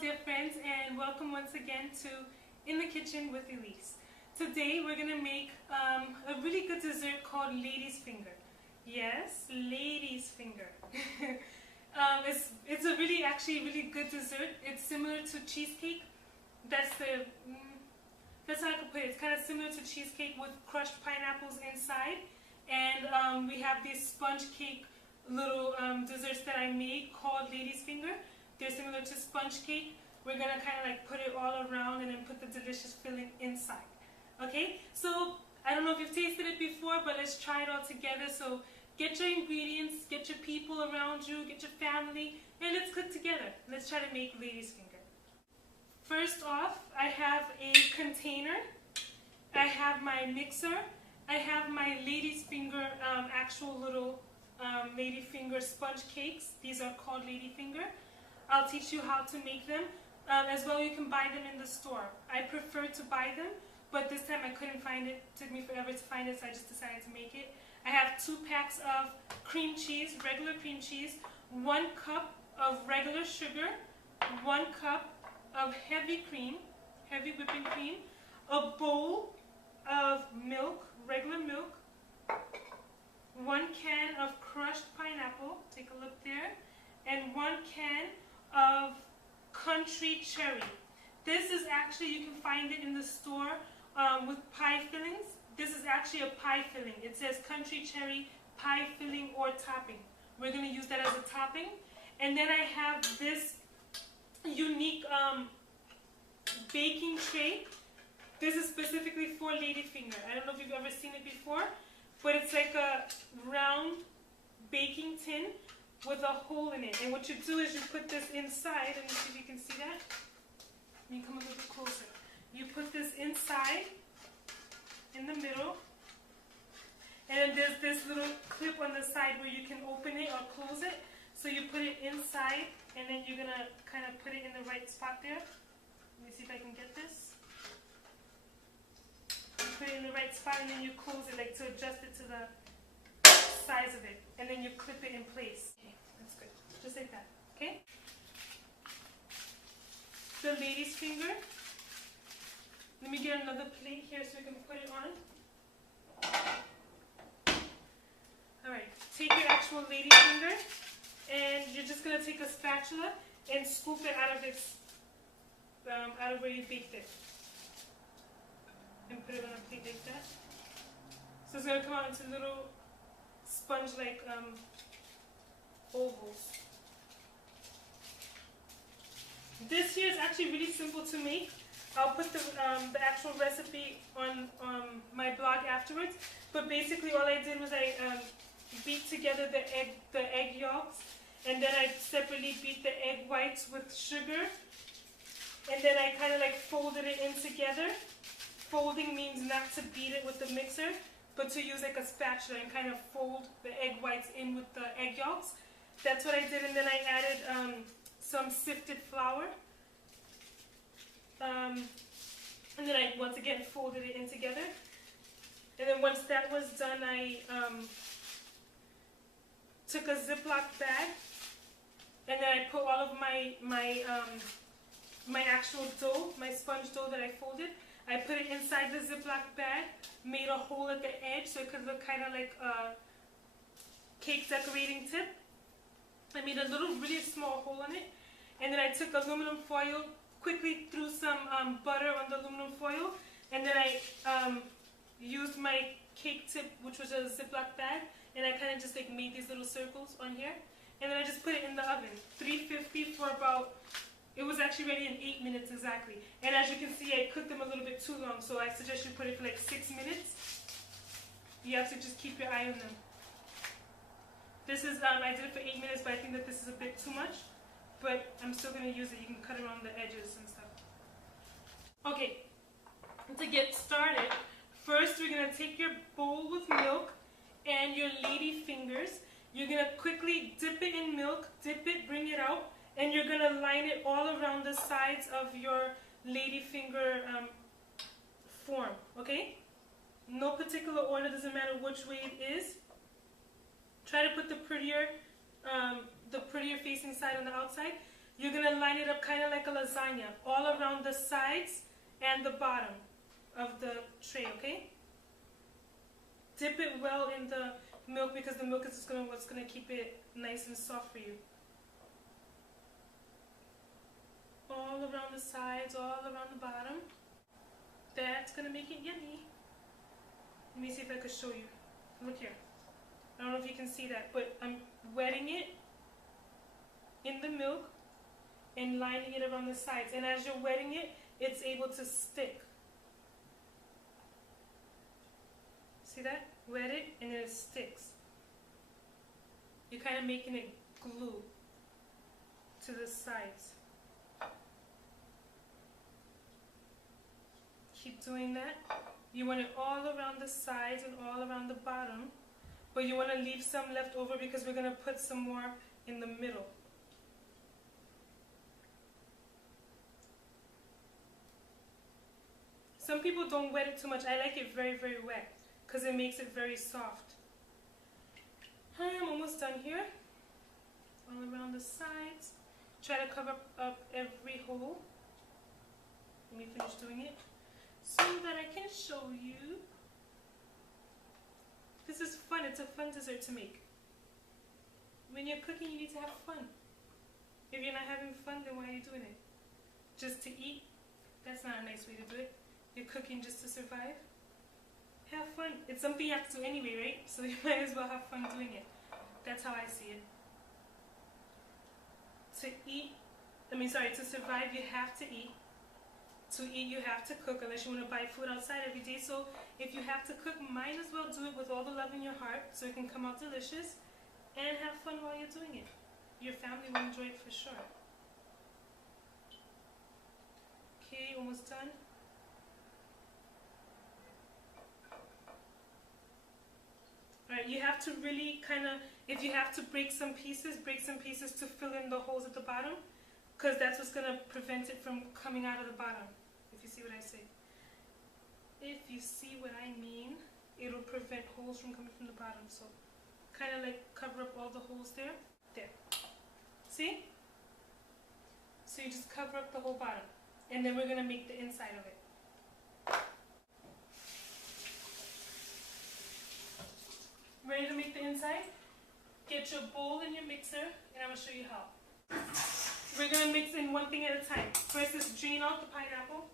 dear friends, and welcome once again to In the Kitchen with Elise. Today we're going to make a really good dessert called lady's finger. Yes, lady's finger. It's a really good dessert. It's similar to cheesecake. That's how I could put it. It's kind of similar to cheesecake with crushed pineapples inside. And we have these sponge cake little desserts that I made called lady's finger. They're similar to sponge cake. We're going to kind of like put it all around and then put the delicious filling inside. Okay, so I don't know if you've tasted it before, but let's try it all together. So get your ingredients, get your people around you, get your family, and let's cook together. Let's try to make lady's finger. First off, I have a container. I have my mixer. I have my lady's finger actual little lady finger sponge cakes. These are called lady finger. I'll teach you how to make them. As well, you can buy them in the store. I prefer to buy them, but this time I couldn't find it. It took me forever to find it, so I just decided to make it. I have 2 packs of cream cheese, regular cream cheese, 1 cup of regular sugar, 1 cup of heavy whipping cream, a bowl of milk, regular milk, 1 can of crushed pineapple, take a look there, and 1 can of country cherry. This is actually, you can find it in the store with pie fillings. This is actually a pie filling. It says country cherry pie filling or topping. We're going to use that as a topping. And then I have this unique baking tray. This is specifically for lady finger. I don't know if you've ever seen it before, but it's like a round baking tin with a hole in it. And what you do is you put this inside. Let me see if you can see that. Let me come a little bit closer. You put this inside, in the middle, and then there's this little clip on the side where you can open it or close it. So you put it inside, and then you're going to kind of put it in the right spot there. Let me see if I can get this. You put it in the right spot, and then you close it like to adjust it to the size of it, and then you clip it in place. Okay, that's good. Just like that. Okay? The lady's finger. Let me get another plate here so we can put it on. Alright, take your actual lady finger, and you're just going to take a spatula and scoop it out of its, out of where you baked it. And put it on a plate like that. So it's going to come out into little sponge-like ovals. This here is actually really simple to make. I'll put the actual recipe on my blog afterwards. But basically, all I did was I beat together the egg yolks, and then I separately beat the egg whites with sugar, and then I kind of like folded it in together. Folding means not to beat it with the mixer, but to use like a spatula and kind of fold the egg whites in with the egg yolks. That's what I did, and then I added some sifted flour. And then I once again folded it in together. And then once that was done, I took a Ziploc bag, and then I put all of my actual dough, my sponge dough that I folded. I put it inside the Ziploc bag, made a hole at the edge so it could look kind of like a cake decorating tip. I made a little really small hole in it, and then I took aluminum foil, quickly threw some butter on the aluminum foil, and then I used my cake tip, which was a Ziploc bag, and I kind of just like made these little circles on here, and then I just put it in the oven, 350 for about, it was actually ready in 8 minutes exactly. And as you can see, I cooked them a little bit too long, so I suggest you put it for like 6 minutes. You have to just keep your eye on them. This is, I did it for 8 minutes, but I think that this is a bit too much. But I'm still going to use it. You can cut around the edges and stuff. Okay, to get started, first we're going to take your bowl with milk and your lady fingers. You're going to quickly dip it in milk, dip it, bring it out, and you're going to line it all around the sides of your lady finger form, okay? No particular order, doesn't matter which way it is. Try to put the prettier facing side on the outside. you're going to line it up kind of like a lasagna, all around the sides and the bottom of the tray, okay? Dip it well in the milk because the milk is just what's going to keep it nice and soft for you. All around the sides, all around the bottom. That's going to make it yummy. Let me see if I can show you. Look here. I don't know if you can see that, but I'm wetting it in the milk and lining it around the sides. And as you're wetting it, it's able to stick. See that? Wet it and then it sticks. You're kind of making it glue to the sides. Keep doing that. You want it all around the sides and all around the bottom, but you want to leave some left over because we're going to put some more in the middle. Some people don't wet it too much. I like it very, very wet because it makes it very soft. I'm almost done here. All around the sides. Try to cover up every hole. Let me finish doing it so that I can show you. This is fun. It's a fun dessert to make. When you're cooking, you need to have fun. If you're not having fun, then why are you doing it? Just to eat? That's not a nice way to do it. You're cooking just to survive. Have fun. It's something you have to do anyway, right? So you might as well have fun doing it. That's how I see it. To survive, you have to eat. To eat, you have to cook, unless you want to buy food outside every day. So if you have to cook, might as well do it with all the love in your heart so it can come out delicious and have fun while you're doing it. Your family will enjoy it for sure. Okay, almost done. Alright, you have to really if you have to break some pieces to fill in the holes at the bottom, because that's what's going to prevent it from coming out of the bottom, if you see what I say. If you see what I mean, it'll prevent holes from coming from the bottom. So kind of like cover up all the holes there. There. See? So you just cover up the whole bottom. And then we're going to make the inside of it. Ready to make the inside? Get your bowl and your mixer, and I'm going to show you how. We're going to mix in one thing at a time. First is drain out the pineapple.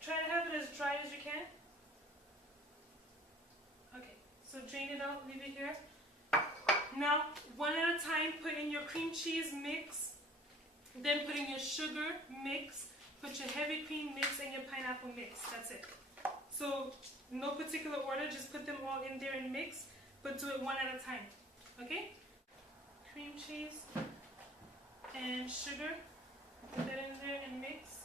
Try to have it as dry as you can. Okay, so drain it out, leave it here. Now, one at a time, put in your cream cheese mix, then put in your sugar mix, put your heavy cream mix, and your pineapple mix. That's it. So, no particular order, just put them all in there and mix, but do it one at a time. Okay? Cream cheese and sugar, put that in there and mix.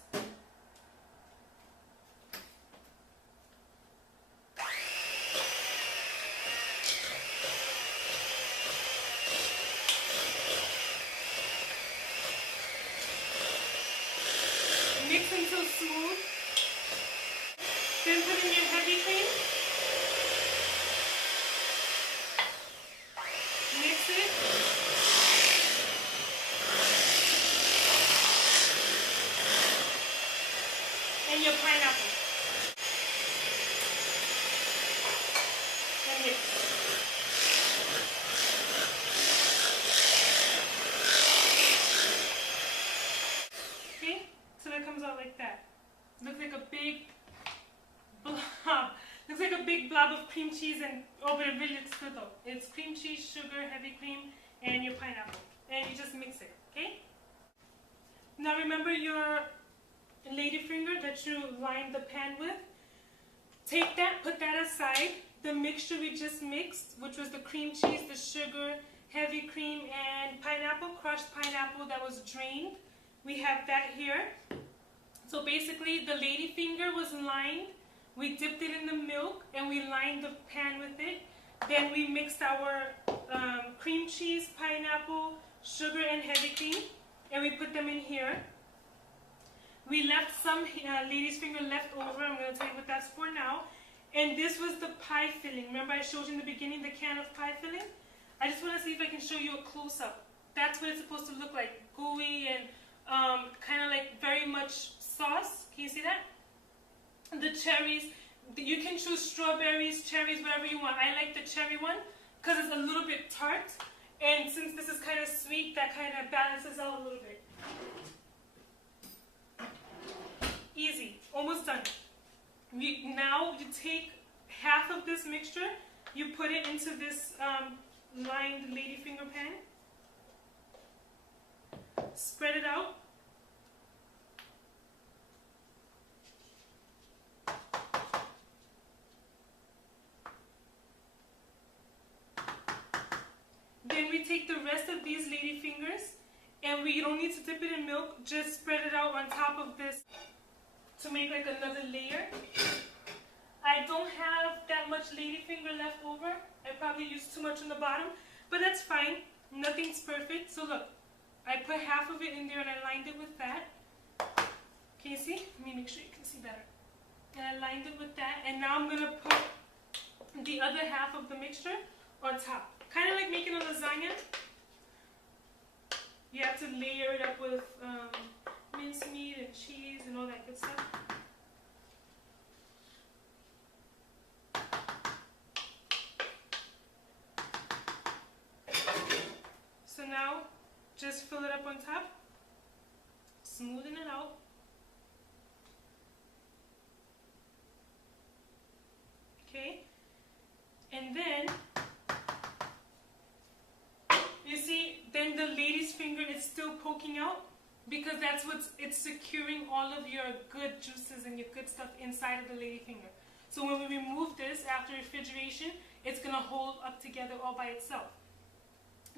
Mix until smooth. Then put in your heavy cream. Mix it. And your pineapple. And mix. Okay? So that comes out like that. Looks like a big blob. Looks like a big blob of cream cheese and but it really looks good though. It's cream cheese, sugar, heavy cream, and your pineapple. And you just mix it, okay? Now remember your ladyfinger that you lined the pan with? Take that, put that aside. The mixture we just mixed, which was the cream cheese, the sugar, heavy cream, and pineapple, crushed pineapple that was drained. We have that here. So basically the ladyfinger was lined, we dipped it in the milk and we lined the pan with it. Then we mixed our cream cheese, pineapple, sugar, and heavy cream, and we put them in here. We left some lady's finger left over. I'm going to tell you what that's for now. And this was the pie filling. Remember I showed you in the beginning the can of pie filling? I just want to see if I can show you a close-up. That's what it's supposed to look like. Gooey and kind of like very much sauce. Can you see that? The cherries, you can choose strawberries, cherries, whatever you want. I like the cherry one because it's a little bit tart. And since this is kind of sweet, that kind of balances out a little bit. Easy. Almost done. Now you take half of this mixture, you put it into this lined ladyfinger pan. Spread it out. Then we take the rest of these ladyfingers, and we don't need to dip it in milk, just spread it out on top of this to make like another layer. I don't have that much ladyfinger left over. I probably used too much on the bottom, but that's fine. Nothing's perfect. So look, I put half of it in there and I lined it with that. Can you see? Let me make sure you can see better. And I lined it with that, and now I'm gonna put the other half of the mixture on top. Kind of like making a lasagna. You have to layer it up with mincemeat and cheese and all that good stuff. So now, just fill it up on top, smoothen it out. Okay, and then, you see, then the lady's finger is still poking out because that's it's securing all of your good juices and your good stuff inside of the lady finger. So when we remove this after refrigeration, it's gonna hold up together all by itself.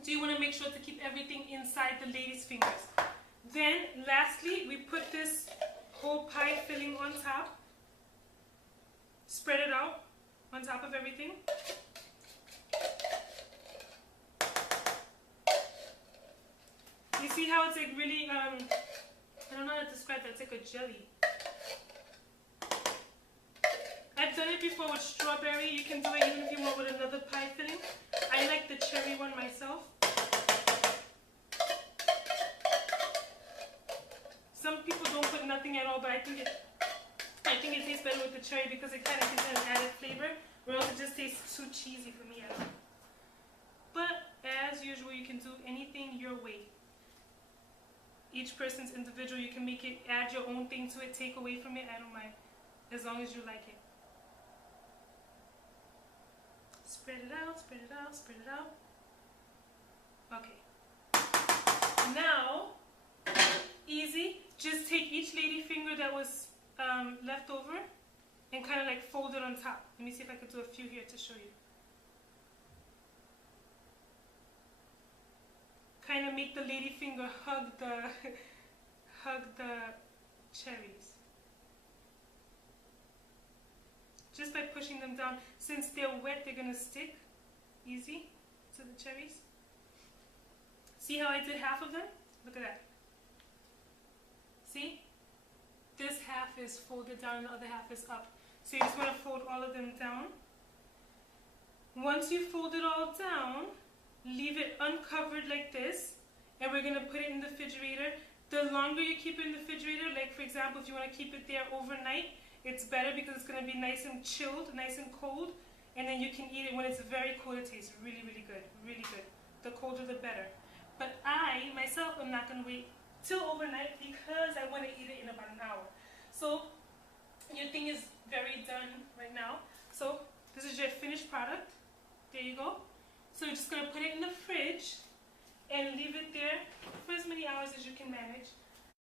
So you want to make sure to keep everything inside the lady's fingers. Then, lastly, we put this whole pie filling on top. Spread it out on top of everything. You see how it's like really, I don't know how to describe that, it's like a jelly. I've done it before with strawberry. You can do it even if you want with another pie filling. I like the cherry one myself. Some people don't put nothing at all, but I think it tastes better with the cherry because it kind of gives it an added flavor, or else it just tastes too cheesy for me. I don't know. But as usual, you can do anything your way. Each person's individual. You can make it, add your own thing to it, take away from it. I don't mind, as long as you like it. Spread it out, spread it out, spread it out. Okay. Now, easy. Just take each lady finger that was left over and kind of like fold it on top. Let me see if I could do a few here to show you. Kind of make the lady finger hug the cherries. Just by pushing them down. Since they're wet, they're going to stick easy to the cherries. See how I did half of them? Look at that. See? This half is folded down and the other half is up. So you just want to fold all of them down. Once you fold it all down, leave it uncovered like this. And we're going to put it in the refrigerator. The longer you keep it in the refrigerator, like for example, if you want to keep it there overnight, it's better because it's going to be nice and chilled, nice and cold. And then you can eat it when it's very cold. It tastes really, really good. Really good. The colder the better. But I, myself, am not going to wait till overnight because I want to eat it in about an hour. So your thing is very done right now. So this is your finished product. There you go. So you're just going to put it in the fridge and leave it there for as many hours as you can manage.